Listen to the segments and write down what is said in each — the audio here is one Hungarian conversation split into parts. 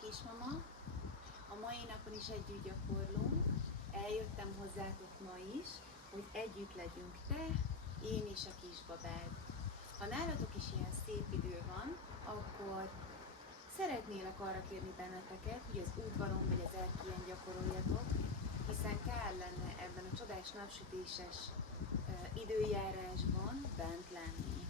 kismama, a mai napon is együtt gyakorlunk, eljöttem hozzátok ma is, hogy együtt legyünk te, én és a kisbabád. Ha nálatok is ilyen szép idő van, akkor szeretnélek arra kérni benneteket, hogy az udvaron vagy az erkélyen gyakoroljatok, hiszen kell lenne ebben a csodás napsütéses időjárásban bent lenni.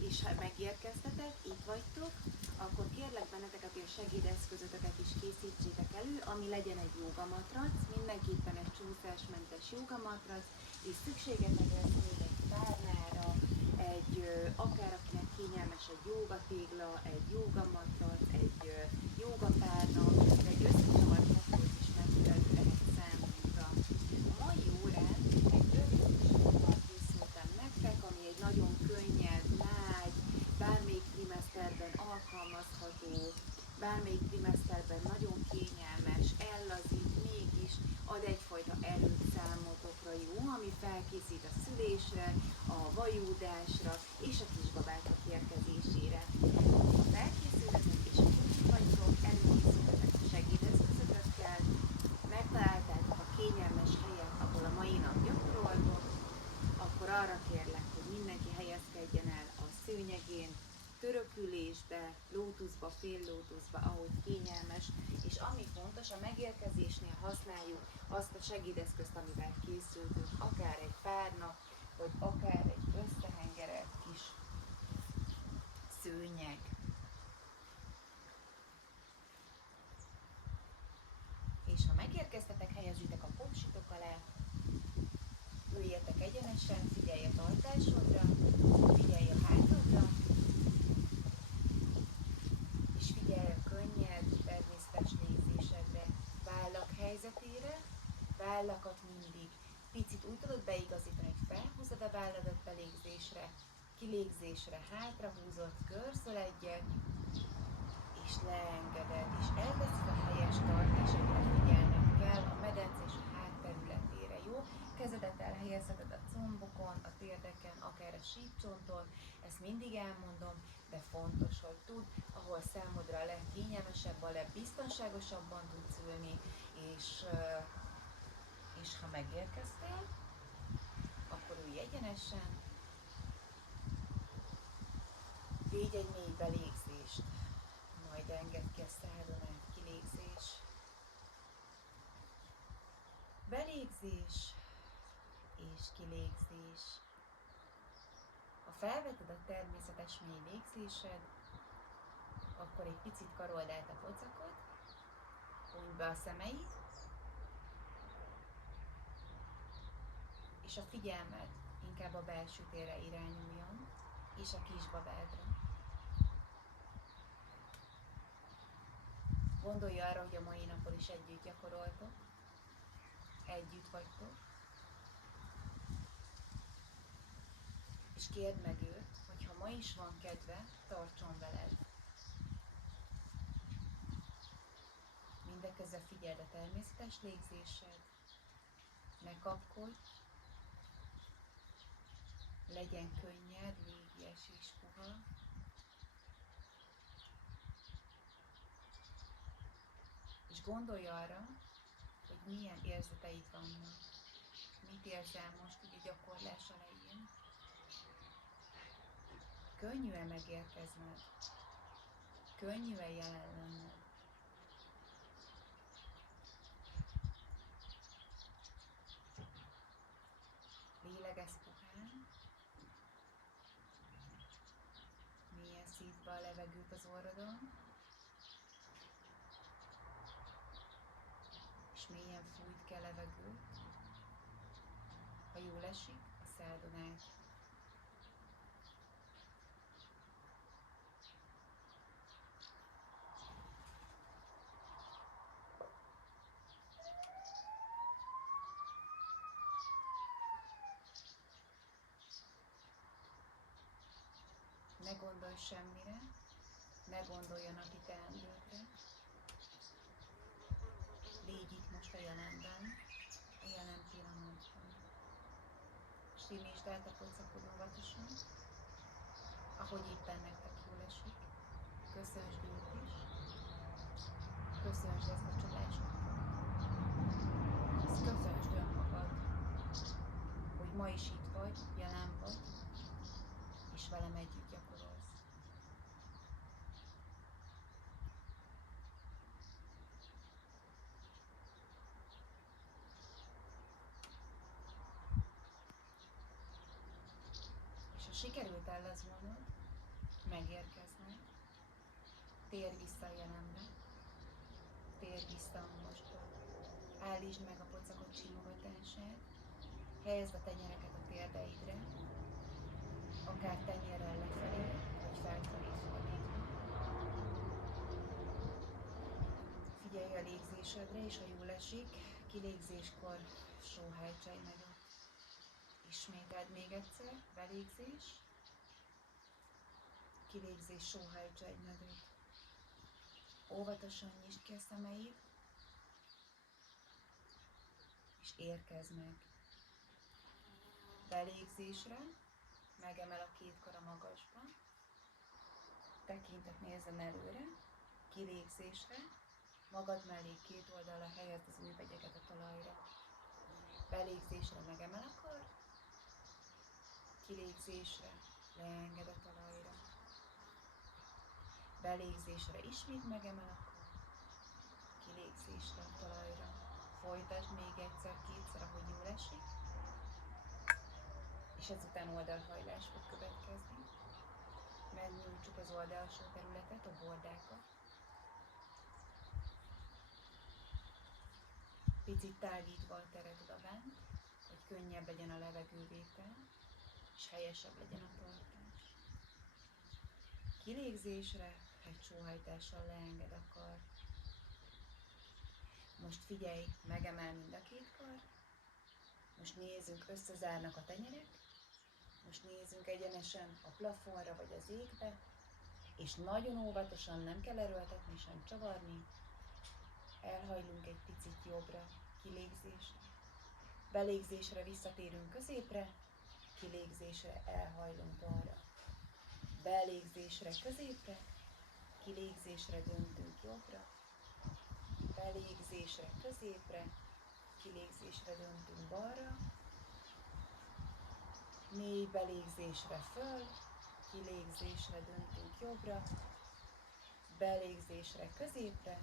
És ha megérkeztetek, itt vagytok, akkor kérlek benneteket, hogy a segédeszközötöket is készítsétek elő, ami legyen egy jogamatrac, mindenképpen egy csúszásmentes jogamatrac, és szükségetek lesz még egy párnára, akár akinek kényelmes egy jogatégla, egy jogamatrac, egy jogapárna, egy összecsavart fotót is megfelelő lehet számunkra. A mai órán egy rövid műsorral készültem nektek, ami egy nagyon könnyed, lágy, bármelyik trimeszterben alkalmazható, bármelyik trimeszterben nagyon kényelmes, ellazít, mégis ad egyfajta erőt számotokra, jó, ami felkészít a szülésre, a vajúdásra és a kisbabátok érkezésére. Ha felkészültetek és úgy vagytok, előkészültetek a segédeszközökkel, megtaláltátok a kényelmes helyet, ahol a mai nap gyakoroltok, akkor arra kérlek, hogy mindenki helyezkedjen el a szőnyegén, törökülésbe, lótuszba, féllótuszba, ahogy kényelmes, és ami fontos, a megérkezésnél használjuk azt a segédeszközt, amivel készültünk, akár egy párna, vagy akár egy összehengerelt kis szőnyeg. És ha megérkeztetek, helyezzétek a popsitok alá, üljetek egyenesen, figyelj a tartásodra, figyelj a hátadra, és figyelj a könnyed, természetes légzésedre, vállak helyzetére, vállakat mindig picit úgy tudod beigazítani, hogy felhúzod a válladat belégzésre, kilégzésre hátrahúzod, körszöl egyet, és leengeded, és elveszed a helyes tartásodra, figyelned kell a medence és a hátterületére, jó? Kezedet elhelyezheted a combokon, a térdeken, akár a sípcsonton, ezt mindig elmondom, de fontos, hogy tudd, ahol számodra a legkényelmesebb, a legbiztonságosabban tudsz ülni, és ha megérkeztél, akkor ülj egyenesen, védj egy mély belégzést, majd engedd ki a szádon át, kilégzés, belégzés és kilégzés. Ha felveted a természetes mély légzésed, akkor egy picit karold át a pocakot, hújj be a szemeid, és a figyelmed inkább a belső térre irányuljon, és a kisbabádra. Gondolj arra, hogy a mai napon is együtt gyakoroltok, együtt vagytok, és kérd meg őt, hogy ha ma is van kedve, tartson veled. Mindeközben figyeld a természetes légzésed, ne kapkodj, legyen könnyed, légies és puha. És gondolj arra, hogy milyen érzeteid vannak. Mit érzel most így a gyakorlás elején? Könnyű-e megérkezned? Könnyű-e jelen lenned? Lélegezz puhán. Mélyen szívd be a levegőt az orrodon. És mélyen fújt ki a levegőt. Ha jól esik, a szádon át. Ne gondolj semmire, ne gondolj a napi teendőkre. Légy itt most a jelenben, a jelen pillanatban. Simítsd át a pocakod óvatosan, ahogy éppen nektek jól esik. Köszöntsd őt is. sikerült ellazulnod, megérkeznek, térj vissza a jelenbe, térj vissza a mostba, állítsd meg a pocakot simogatását, helyezd a tenyereket a térdeidre, akár tenyérrel lefelé, vagy felfelé fordítva. Figyelj a légzésedre, és ha jól esik, kilégzéskor sóhajts egy nagyot. Ismételd még egyszer, belégzés, kilégzés, sóhajts egy nagyot. Óvatosan nyisd ki a szemeid, és érkezz meg. Belégzésre, megemel a két kar a magasba, tekintet nézzen előre, kilégzésre, magad mellé két oldalra helyezd az ujjbegyeket a talajra. Belégzésre megemel a kar, kilégzésre leenged a talajra. Belégzésre ismét megemel a kar, kilégzésre a talajra. Folytasd még egyszer, kétszer, ahogy jól esik, és ezután oldalhajlás fog következni. Megnyújtsuk az oldalsó területet, a bordákat. Picit tágítva a teret odabent, hogy könnyebb legyen a levegővétel, és helyesebb legyen a tartás. Kilégzésre egy sóhajtással leenged a kar. Most figyelj, megemel mind a két kar. Most nézzünk, összezárnak a tenyerek. Most nézzünk egyenesen a plafonra vagy az égbe, és nagyon óvatosan, nem kell erőltetni, sem csavarni. Elhajlunk egy picit jobbra, kilégzésre. Belégzésre visszatérünk középre, kilégzésre elhajlunk balra. Belégzésre középre, kilégzésre döntünk jobbra. Belégzésre középre, kilégzésre döntünk balra. Mély belégzésre föl, kilégzésre döntünk jobbra. Belégzésre középre,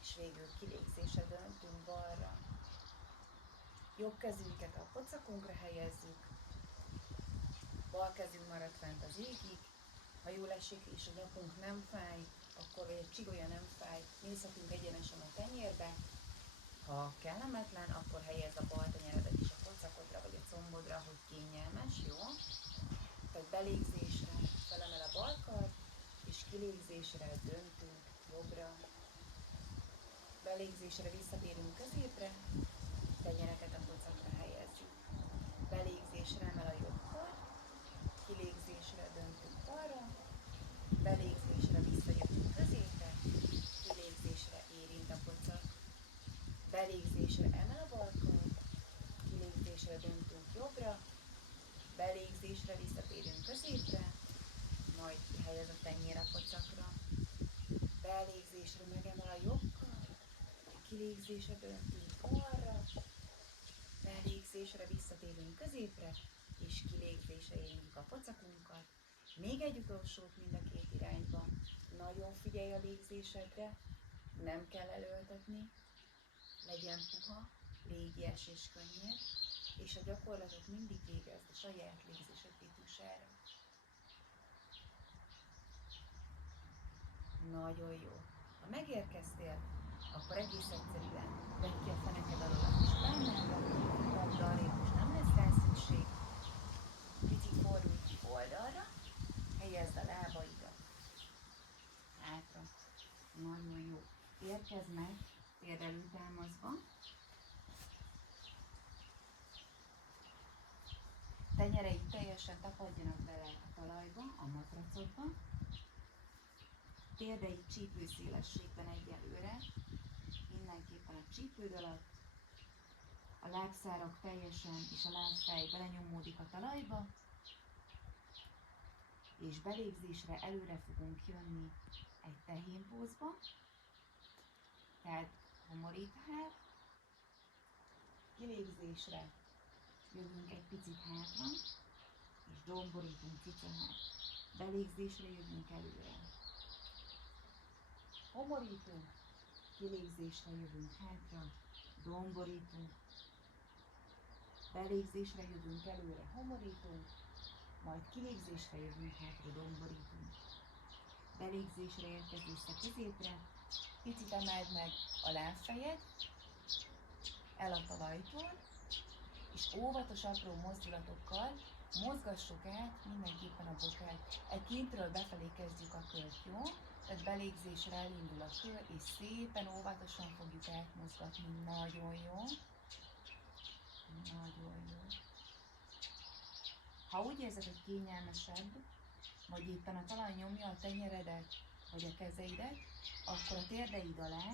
és végül kilégzésre döntünk balra. Jobb kezünket a pocakunkra helyezzük, bal kezünk marad fent az égig. Ha jól esik és a nyakunk nem fáj, akkor vagy a csigolya nem fáj, nézhetünk egyenesen a tenyérbe. Ha kellemetlen, akkor helyezd a bal tenyeredet is a pocakodra vagy a combodra, hogy kényelmes, jó? Tehát belégzésre felemel a bal kar, és kilégzésre döntünk jobbra. Belégzésre visszatérünk középre, tenyereket a pocakra helyezzük. Belégzésre emel a jobb kar, kilégzésre döntünk balra, belégzésre visszajövünk középre, kilégzésre érint a pocak. Belégzésre emel a bal kar, kilégzésre döntünk jobbra, belégzésre visszatérünk középre, majd helyez a tenyér a pocakra. Belégzésre megemel a jobb kar, kilégzésre döntünk balra, belégzésre visszatérünk középre, és kilégzésre érjük a pocakunkat. Még egy utolsót mind a két irányban. Nagyon figyelj a légzésedre, nem kell előltetni, legyen puha, légies és könnyed, és a gyakorlatot mindig végezd a saját légzésed ritmusára. Nagyon jó. Ha megérkeztél, akkor egész egyszerűen vedd ki a feneked alól a kis pálmádat, mondd arrébb, most nem lesz rá szükség. Picit fordulj ki oldalra, helyezd a lábaidat hátra. Nagyon jó. Érkezz meg, térd előtámaszba. Tenyereid teljesen tapadjanak bele a talajba, a matracodba. Térdeid csípőszélességben egyelőre, mindenképpen a csípőd alatt. A lábszárak teljesen és a lábfej belenyomódik a talajba, és belégzésre előre fogunk jönni egy tehénpózba, tehát homorít hát, kilégzésre jövünk egy picit hátra, és domborítunk cica hát. Belégzésre jövünk előre. Homorítunk, kilégzésre jövünk hátra, domborítunk, belégzésre jövünk előre, homorítunk, majd kilégzésre jövünk, hátra domborítunk. Belégzésre érkezz vissza középre, picit emeld meg a lábfejed, el a talajtól, és óvatos apró mozdulatokkal mozgassuk át mindenképpen a bokát. Egy kintről befelé kezdjük a kört, jó? Tehát belégzésre elindul a kör, és szépen óvatosan fogjuk átmozgatni. Nagyon jó. Nagyon jó. Ha úgy érzed, hogy kényelmesebb, vagy éppen a talaj nyomja a tenyeredet, vagy a kezeidet, akkor a térdeid alá,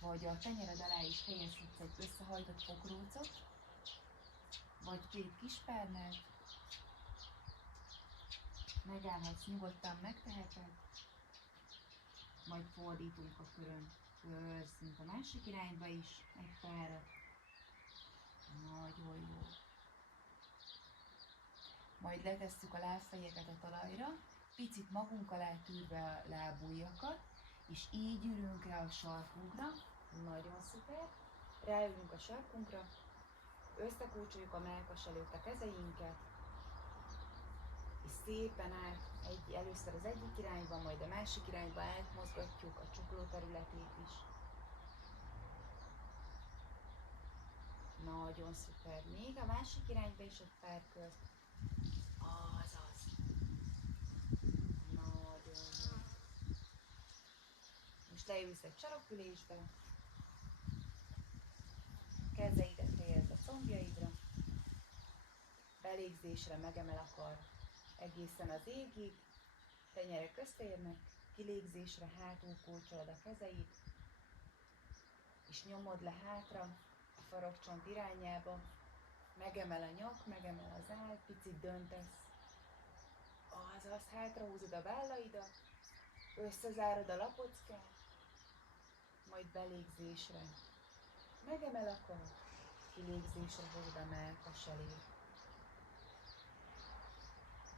vagy a tenyered alá is helyezhetsz egy összehajtott pokrócot, vagy két kispárnát, megállhatsz, nyugodtan megteheted, majd fordítunk a körön, mint a másik irányba is, egy párat. Nagyon jó. Majd letesszük a lábfejeket a talajra, picit magunk alá tűrve a lábujjakat, és így ülünk rá a sarkunkra. Nagyon szuper. Ráülünk a sarkunkra, összekúcsoljuk a mellkas előtt a kezeinket, és szépen át, először az egyik irányba, majd a másik irányba átmozgatjuk a csukló területét is. Nagyon szuper. Még a másik irányba is egy pár kört. Azaz. Nagyon jó. Most leülsz egy sarokülésbe, kezeidet helyezd a combjaidra, belégzésre megemel a kar egészen az égig, tenyerek összeérnek, kilégzésre hátul kulcsolod a kezeid, és nyomod le hátra a farokcsont irányába, megemel a nyak, megemel az áll, picit döntesz, azaz hátrahúzod a vállaidat, összezárod a lapockát, majd belégzésre megemel a kar, kilégzésre hozod a mellkas elé.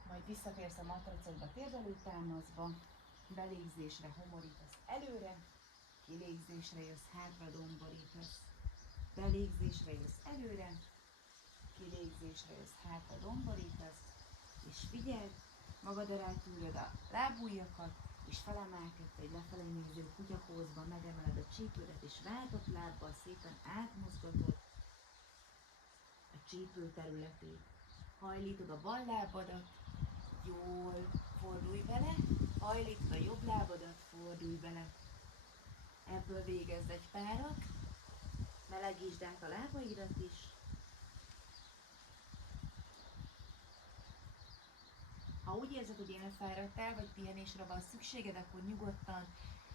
Majd visszatérsz a matracodba térdelő támaszba, belégzésre homorítasz előre, kilégzésre jössz hátra, domborítasz. Belégzésre jössz előre, kilégzésre jössz hátra, domborítasz, és figyeld, magad alá tűröd a lábujjakat, és felemelkedsz egy lefelé néző kutyapózban, megemeled a csípődet, és váltott lábbal szépen átmozgatod a csípő területét. Hajlítod a bal lábadat, jól fordulj bele, hajlítod a jobb lábadat, fordulj bele. Ebből végezd egy párat, melegítsd át a lábaidat is. Ha úgy érzed, hogy elfáradtál, vagy pihenésre van szükséged, akkor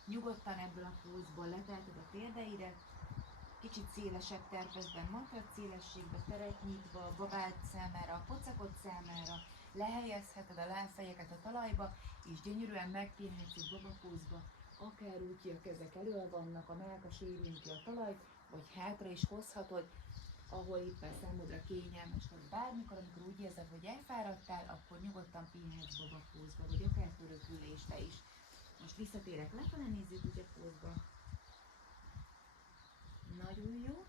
nyugodtan ebből a pózból letelted a térdeidet, kicsit szélesebb terpezben, matrac szélességbe, teret nyitva, babád számára, a pocakod számára, lehelyezheted a lábfejeket a talajba, és gyönyörűen megpihenhetsz egy babapózba, akár úgy, hogy a kezek elől vannak, a mellkas érinti a talajt, vagy hátra is hozhatod, ahol éppen számodra kényelmes. Tehát bármikor, amikor úgy érzed, hogy elfáradtál, akkor nyugodtan pihenhetsz babapózba, vagy akár törökülésbe is. Most visszatérek lefele néző kutyapózba. Nagyon jó.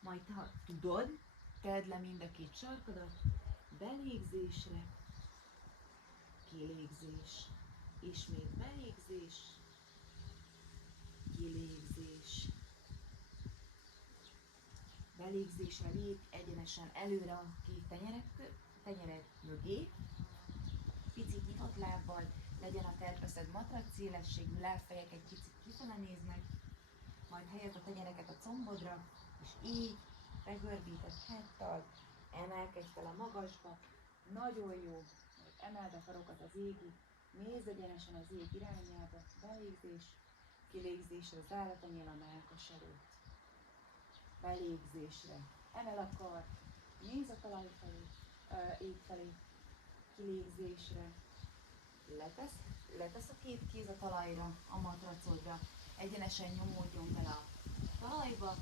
Majd ha tudod, tedd le mind a két sarkadat, belégzésre, kilégzés, ismét belégzés, kilégzés. Belégzésre lép egyenesen előre a két tenyered mögé, picit nyitott lábbal, legyen a terpeszed matrac szélességű, lábfejek egy picit kifele néznek, majd helyezd a tenyereket a combodra, és így begörbített háttal emelkedj fel a magasba, nagyon jó, majd emeld a karokat az égig, nézz egyenesen az ég irányába, belégzés, kilégzésre zár a tenyér a mellkas előtt. Belégzésre emel a kar, nézz a talaj felé, ég felé, kilégzésre, letesz a két kéz a talajra, a matracodra, egyenesen nyomódjon bele a talajba,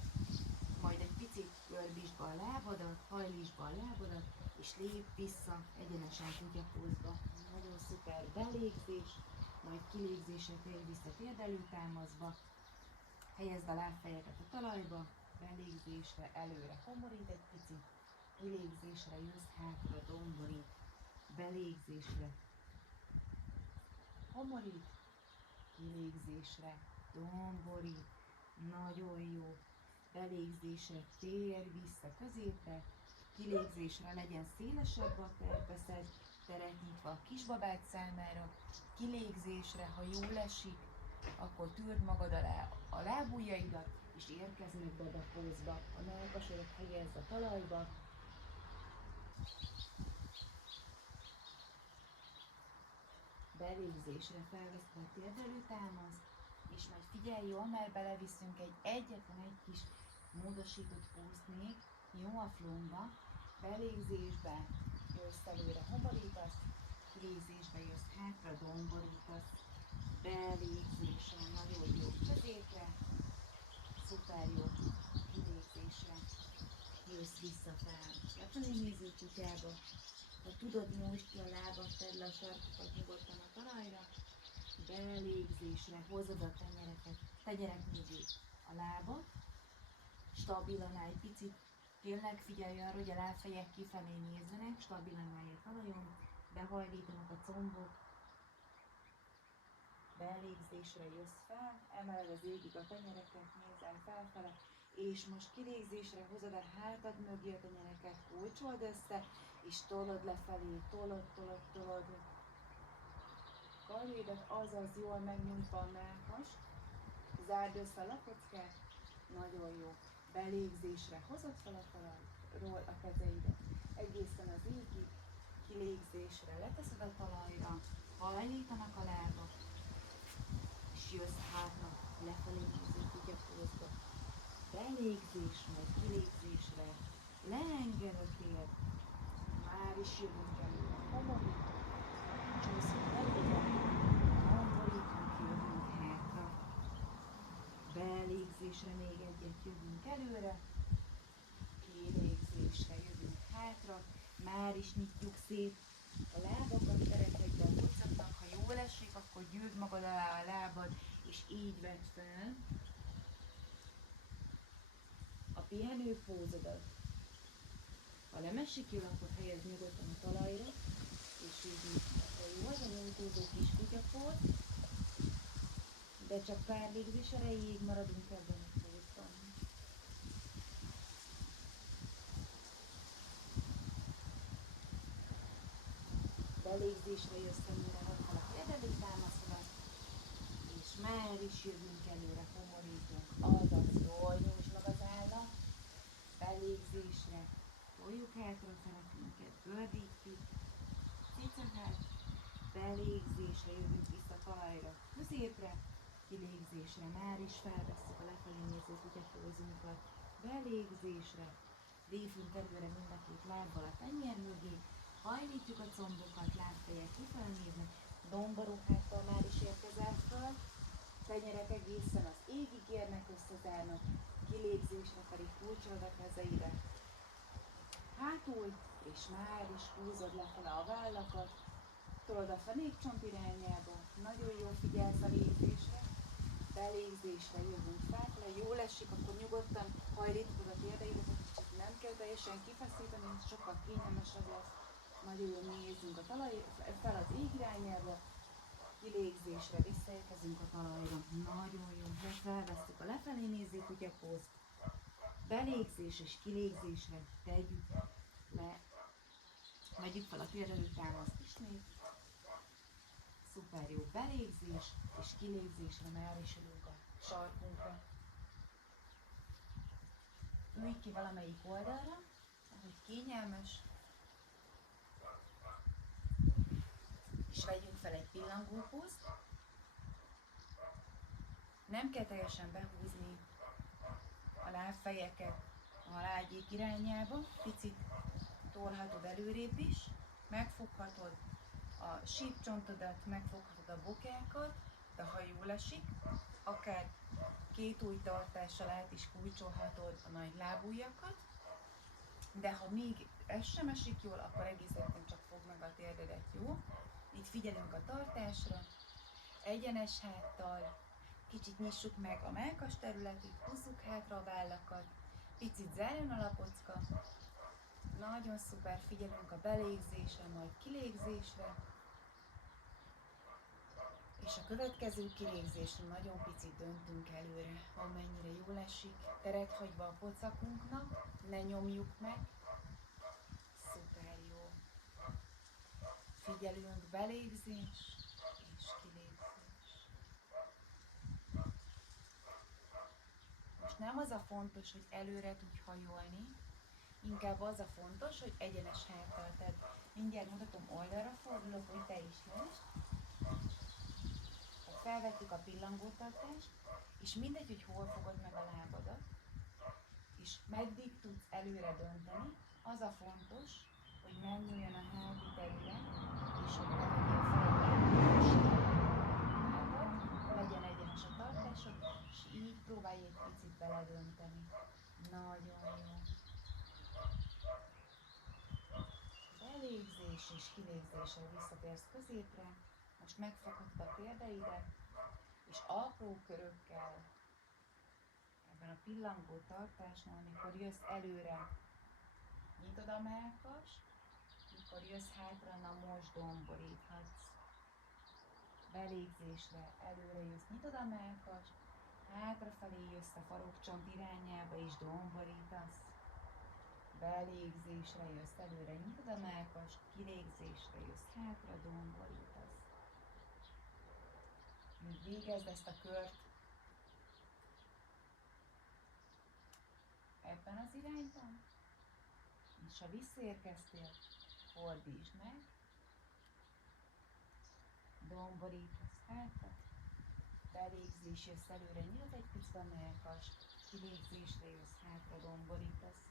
majd egy picit görbítsd be a lábadat, hajlítsd be a lábadat, és lép vissza egyenesen kutyapózba. Nagyon szuper belégzés, majd kilégzésre térj vissza térdelő támaszba, helyezd a lábfejeket a talajba, belégzésre előre homorít egy picit, kilégzésre jössz hátra, domborít, belégzésre homorít, kilégzésre domborít, nagyon jó, belégzésre tér vissza középre, kilégzésre legyen szélesebb a terpeszed, teret nyitva a kisbabád számára, kilégzésre, ha jól esik, akkor tűrd magad alá a lábujjaidat, és érkezz meg babapózba. A mellkasodat helyezd a talajba, belégzésre felveszed a térdelő támaszt, és majd figyelj jól, mert beleviszünk egyetlen egy kis módosított pózt még, jó a flónba, belégzésbe jössz előre, homorítasz, kilégzésbe jössz hátra, domborítasz, belégzésre, nagyon jó középre, szuper jó, kilégzésre, jössz vissza fel, lefelé néző kutyába, ha tudod, nyújtsd ki a lábad, tedd le a sarkokat nyugodtan a talajra, belégzésre hozod a tenyerek mögé a lábat, stabilan állj picit, tényleg figyelj arra, hogy a lábfejek kifelé nézzenek, stabilan állj a talajon, behajlítanak a combok, belégzésre jössz fel, emeled az égig a tenyereket, nézel felfele, és most kilégzésre hozod a hátad mögé a tenyereket, kulcsold össze, és tolod lefelé, tolod. Karjédet, azaz jól megnyújtva a mellkast, zárd össze a lapockát, nagyon jó. Belégzésre hozod fel a talajról a kezeidet, egészen az égig, kilégzésre leteszed a talajra, hajlítanak a lábak, és jössz hátra, lefelé néző kutyapózba. Belégzés, majd kilégzésre, leenged a tér, már is jövünk előre, homorítunk, csúszunk előre, domborítunk, jövünk hátra. Belégzésre még egyet jövünk előre, kilégzésre jövünk hátra, már is nyitjuk szét a lábakat, teret hagyd a kucaknak, ha jól esik, akkor gyűrd magad alá a lábad, és így vedd fel a pihenő pózodat. Ha nem esik jól, akkor helyezd nyugodtan a talajra, és így akkor jó az a nyújtózó kis kutyapóz, de csak pár légzés erejéig maradunk ebben a pózban. Belégzésre jössz előre, hadd fel a térdelő támaszodat, és már is jövünk előre, homorítunk, azaz jól nyújtsd meg az állat, belégzésre, toljuk hátra a felekünket, gördítjük, cicakát, belégzésre jövünk vissza talajra, középre, kilégzésre, már is felvesszük a lefelé néző kutyapózunkat, belégzésre, lépünk előre mind a két lábbal a tenyér mögé, hajlítjuk a combokat, lábfejek kifelnéznek, domboruháttal már is érkezel föl, tenyerek egészen az égig érnek, összezárnak, kilégzésre pedig kulcsolod a kezeidet hátul, és már is húzod lefele a vállakat, tolod a fenékcsont irányába, nagyon jól figyelsz a légzésre, belégzésre jövünk felfele, jól esik, akkor nyugodtan hajlítod a térdeidet, csak nem kell teljesen kifeszíteni, sokkal kényelmesebb lesz, nagyon jól nézzünk a talaj, fel az ég irányába, kilégzésre visszaérkezünk a talajra, nagyon jó, felvesszük a lefelé néző kutyapózt, belégzés és kilégzésre tegyük le, vegyük fel a térdelő támaszt ismét, szuper jó, belégzés és kilégzésre már is ülünk a sarkunkra. Ülj ki valamelyik oldalra, ahogy kényelmes, és vegyünk fel egy pillangópózt. Nem kell teljesen behúzni a lábfejeket a lágyék irányába, picit tolhatod előrébb is, megfoghatod a sípcsontodat, megfoghatod a bokákat, de ha jól esik, akár két ujjtartással át is kulcsolhatod a nagy lábujjakat, de ha még ez sem esik jól, akkor egész egyszerűen csak fogd meg a térdedet, jó? Itt figyelünk a tartásra, egyenes háttal, kicsit nyissuk meg a mellkas területét, húzzuk hátra a vállakat, picit zárjon a lapocka, Nagyon szuper, figyelünk a belégzésre, majd kilégzésre. És a következő kilégzésre nagyon picit döntünk előre, amennyire jól esik. Teret hagyva a pocakunknak, ne nyomjuk meg. Szuper jó. Figyelünk, belégzés és kilégzés. Most nem az a fontos, hogy előre tudj hajolni, inkább az a fontos, hogy egyenes háttal tedd. Mindjárt mutatom, oldalra fordulok, hogy te is lásd. Felvettük a pillangótartást, és mindegy, hogy hol fogod meg a lábadat, és meddig tudsz előre dönteni, az a fontos, hogy megnyúljon a háti terület, és hogy ne vegyél fel a legyen egyenes a tartásod, és így próbálj egy picit beledönteni. Nagyon jó. Belégzés és kilégzéssel visszatérsz középre, most megfoghatod a térdeidet, és apró körökkel ebben a pillangó tartásnál, amikor jössz előre, nyitod a mellkast, mikor jössz hátra, na most domboríthatsz. Belégzésre előre jössz, nyitod a mellkast, hátrafelé jössz a farokcsont irányába és domborítasz. Belégzésre jössz előre, nyitod a mellkast, kilégzésre jössz hátra, domborítasz. Még végezd ezt a kört ebben az irányban, és ha visszaérkeztél, fordítsd meg, domborítasz hátra, belégzés jössz előre, nyitod egy picit a mellkast, kilégzésre jössz hátra, domborítasz,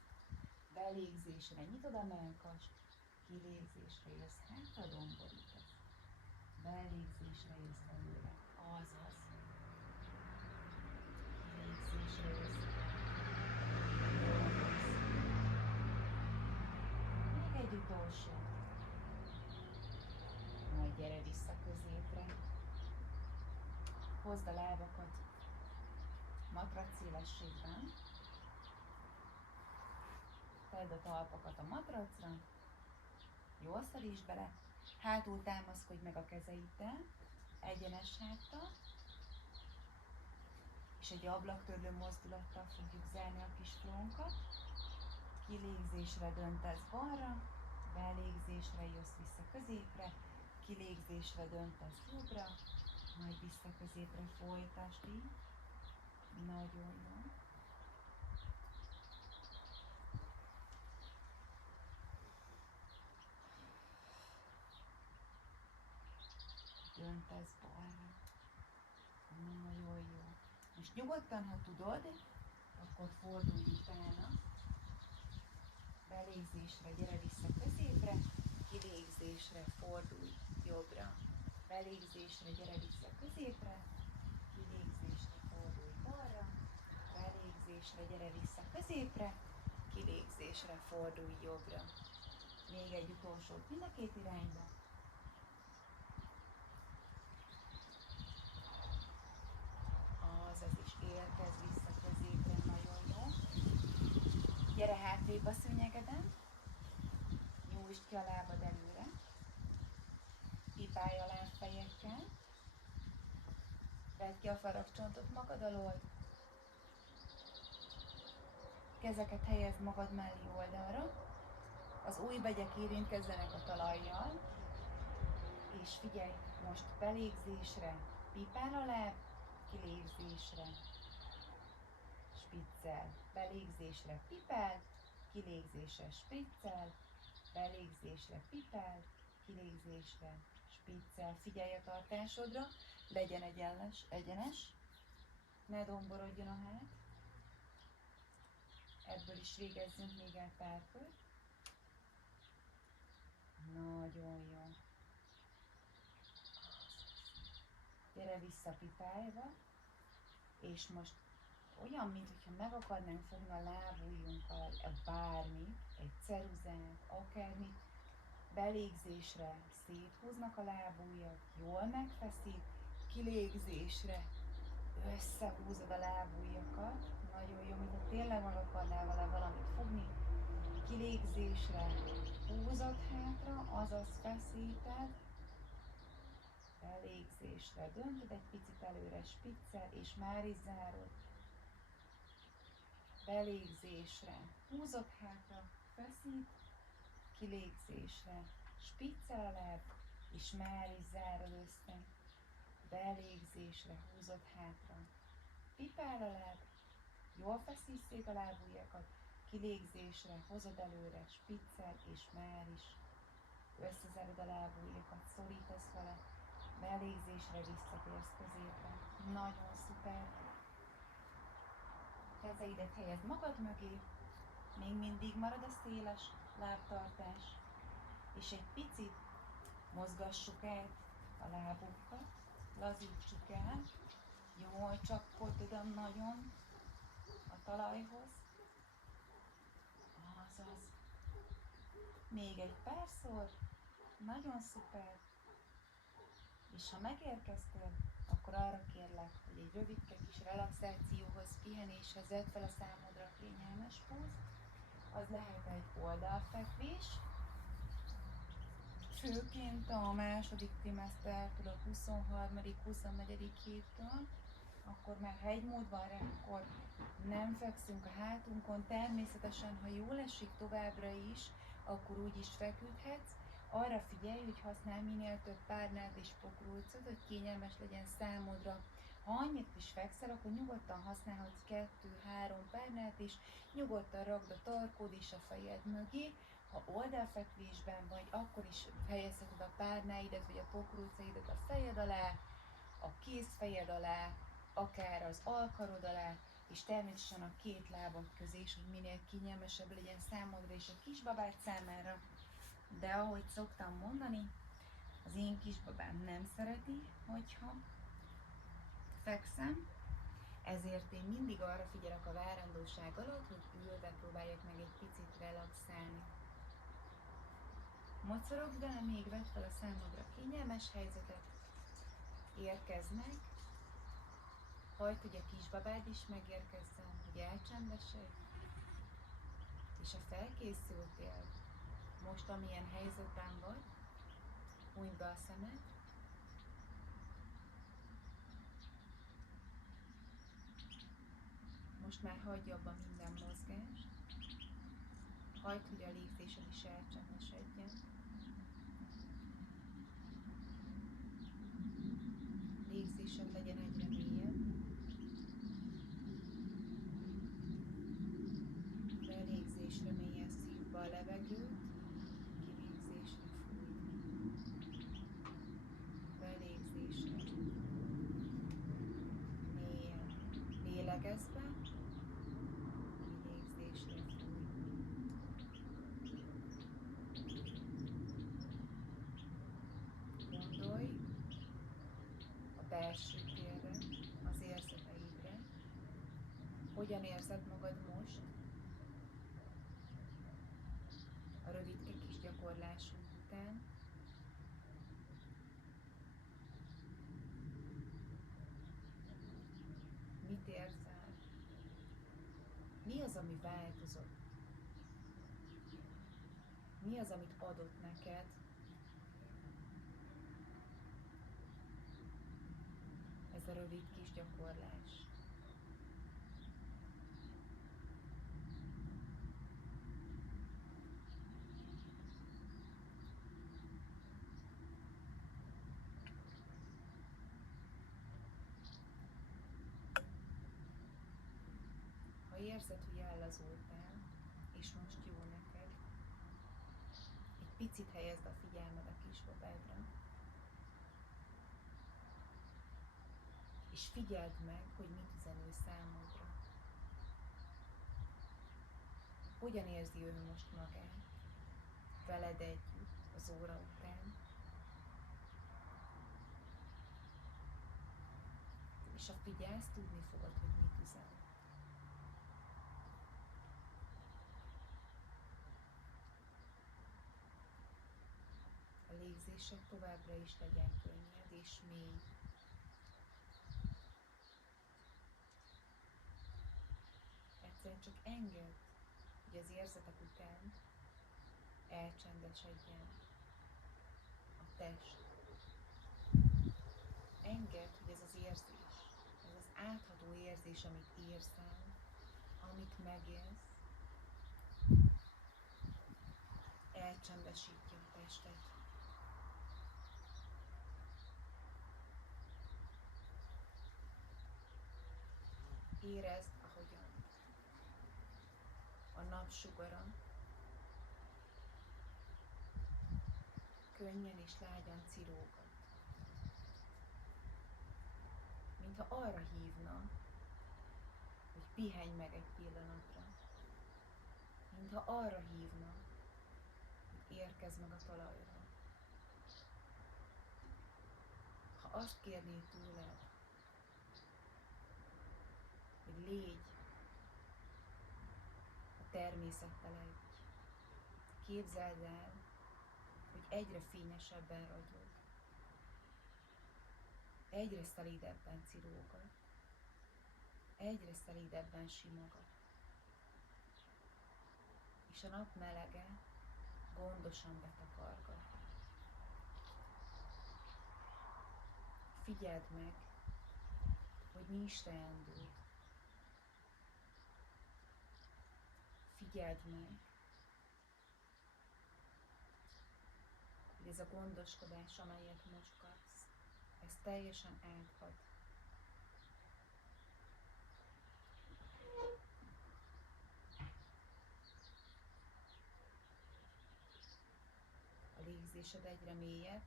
belégzésre nyitod a mellkast, kilégzésre jössz hátra, domborítasz, belégzésre jössz előre, azaz, kilégzésre jössz hátra, még egy utolsó, majd gyere vissza középre, hozd a lábakat matrac szélességben, tedd a talpakat a matracra, jól szelítsd bele, hátul támaszkodj meg a kezeiddel, egyenes háttal, és egy ablaktörlő mozdulattal fogjuk zárni a kis flónkat, kilégzésre döntesz balra, belégzésre jössz vissza középre, kilégzésre döntesz jobbra, majd vissza középre, folytasd így, nagyon jó. Döntesz balra. Nagyon jó. Most nyugodtan, ha tudod, akkor fordulj utána. Belégzésre gyere vissza középre, kilégzésre fordulj jobbra. Belégzésre gyere vissza középre, kilégzésre fordulj balra. Belégzésre gyere vissza középre, kilégzésre fordulj jobbra. Még egy utolsó mind a két irányba. Azaz is érkezz vissza középre, nagyon jó. Gyere hátrébb a szőnyegeden, nyújtsd ki a lábad előre, pipálj a lábfejekkel, vedd ki a farokcsontot magad alól, kezeket helyezd magad mellé oldalra, az ujjbegyek érintkezzenek a talajjal, és figyelj, most belégzésre pipál a láb, kilégzésre spiccel, belégzésre pipál, kilégzésre spiccel, belégzésre pipál, kilégzésre spiccel. Figyelj a tartásodra, legyen egyenes, ne domborodjon a hát. Ebből is végezzünk még el pár kört. Nagyon jó. Gyere vissza pipálva, és most olyan, mintha meg akarnánk fogni a lábujjunkkal bármit, egy ceruzát, akármit, belégzésre széthúznak a lábujjak, jól megfeszít, kilégzésre összehúzod a lábujjakat, nagyon jó, mintha tényleg meg akarnál vele valamit fogni, kilégzésre húzod hátra, azaz feszíted, belégzésre döntöd egy picit előre spiccel, és már is zárod. Belégzésre húzod hátra, feszít, kilégzésre spiccel a láb, és már is zárod össze. Belégzésre húzod hátra, pipál a láb, jól feszíts szét a lábujjakat, kilégzésre hozod előre, spiccel, és már is összezárod a lábujjakat, szorítasz vele, belégzésre visszatérsz középre. Nagyon szuper. Kezeidet helyezd magad mögé, még mindig marad a széles lábtartás, és egy picit mozgassuk át a lábunkat, lazítsuk el, jól csapkodj oda nagyon a talajhoz, azaz. Még egy párszor, nagyon szuper, és ha megérkeztél, akkor arra kérlek, hogy egy rövidke kis relaxációhoz, pihenéshez vedd fel a számodra kényelmes póz. Az lehet egy oldalfekvés, főként a második trimesztertől, a 23.-24. héttől, akkor már ha egy mód van rá, akkor nem fekszünk a hátunkon. Természetesen, ha jól esik továbbra is, akkor úgy is feküdhetsz. Arra figyelj, hogy használj minél több párnát és pokrócot, hogy kényelmes legyen számodra. Ha annyit is fekszel, akkor nyugodtan használhatsz 2-3 párnát is, nyugodtan rakd a tarkód és a fejed mögé. Ha oldalfekvésben vagy, akkor is helyezheted a párnáidat vagy a pokrócaidat a fejed alá, a kézfejed alá, akár az alkarod alá, és természetesen a két lábad közé is, hogy minél kényelmesebb legyen számodra és a kisbabád számára. De ahogy szoktam mondani, az én kisbabám nem szereti, hogyha fekszem, ezért én mindig arra figyelek a várandóság alatt, hogy ülve próbáljak meg egy picit relaxálni. Mocorogd vele, még vedd fel a számodra kényelmes helyzetet, érkezz meg, hagyd, hogy a kisbabád is megérkezzen, hogy elcsendesedj, és ha felkészültél, most amilyen helyzetben vagy, hunyd be a szemed, most már hagyj abba minden mozgást, hagyd, hogy a légzésed is elcsendesedjen. Légzésed legyen egyre mélyebb. Belégzésre mélyen szívd be a levegőt, kilégzésre fújj. Belégzésre mélyen lélegezz be, kilégzésre fújj. Gondolj a belső térre, az érzeteidre. Hogyan érzed magad most? A rövidke kis gyakorlásunk után. Mit érzel? Mi az, ami változott? Mi az, amit adott neked? Ez a rövid kis gyakorlás. Ha érzed, hogy ellazultál, és most jó neked, egy picit helyezd a figyelmed a kisbabádra, és figyeld meg, hogy mit üzen ő számodra. Hogyan érzi ő most magát, veled együtt, az óra után. És ha figyelsz, tudni fogod, hogy mit üzen. A légzésed továbbra is legyen könnyed és mély. Egyszer csak engedd, hogy az érzetek után elcsendesedjen a test. Engedd, hogy ez az érzés, ez az átható érzés, amit érzel, amit megélsz, elcsendesítje a testet. Érezd, ahogyan a napsugara könnyen és lágyan cirógat, mintha arra hívna, hogy pihenj meg egy pillanatra, mintha arra hívna, hogy érkezz meg a talajra. Ha azt kérné tőled, hogy légy a természettel egy, képzeld el, hogy egyre fényesebben ragyog, egyre szelídebben cirógat, egyre szelídebben simogat, és a nap melege gondosan betakargat. Figyeld meg, hogy nincs teendőd. Figyeld meg, hogy ez a gondoskodás, amelyet most kapsz, ez teljesen áthat. A légzésed egyre mélyebb,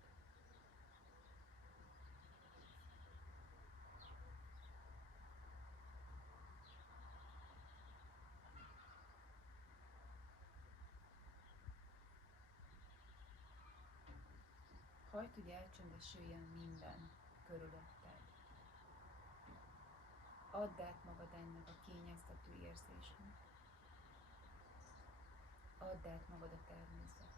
hagyd, hogy elcsendesüljön minden körülötted. Add át magad ennek a kényeztető érzésnek. Add át magad a természetnek.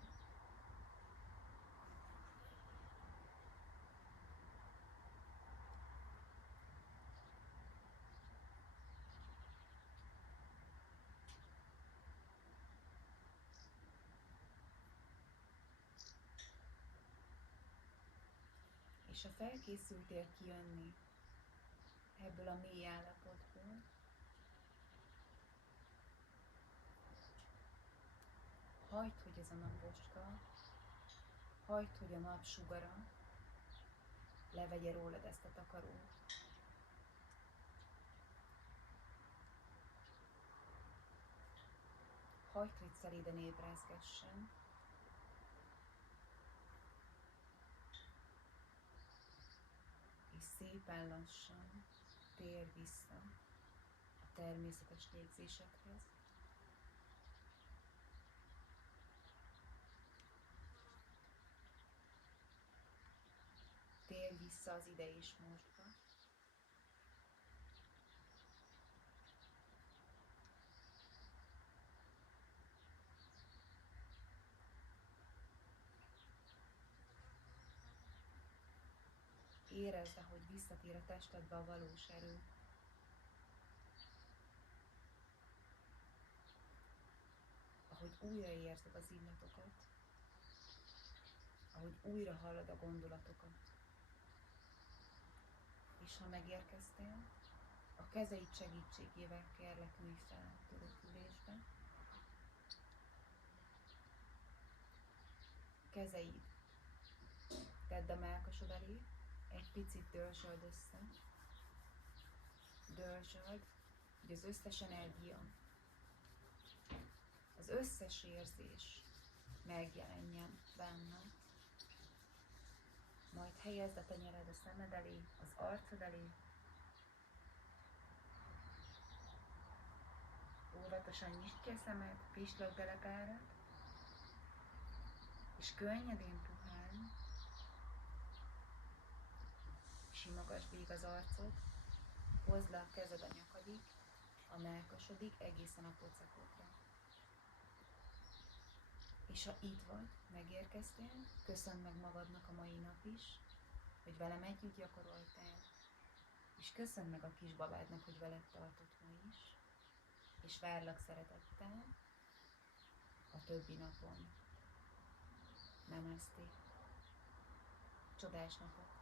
És ha felkészültél kijönni ebből a mély állapotból, hagyd, hogy ez a naposka, hagyd, hogy a nap sugara levegye rólad ezt a takarót. Hagyd, hogy szelíden ébrezgessen, és szépen lassan tér vissza a természetes légzésedhez. Térj vissza az ide és mostba. Érezd, ahogy visszatér a testedbe a valós erő. Ahogy újra érzed az illatokat, ahogy újra hallod a gondolatokat. És ha megérkeztél, a kezeid segítségével kérlek, ülj fel törökülésbe. Kezeid tedd a mellkasod elé, egy picit dörzsöld össze. Dörzsöld, hogy az összes energia, az összes érzés megjelenjen benne. Majd helyezd a tenyered a szemed elé, az arcod elé. Óvatosan nyisd ki a szemed, pislogd bele párat, és könnyedén puhán simogasd végig az arcod, hozd le a kezed a nyakadig, a mellkasodig, egészen a pocakodra. És ha itt vagy, megérkeztél, köszönd meg magadnak a mai nap is, hogy velem együtt gyakoroltál, és köszönd meg a kisbabádnak, hogy veled tartott ma is, és várlak szeretettel a többi napon. Namaste. Csodás napot!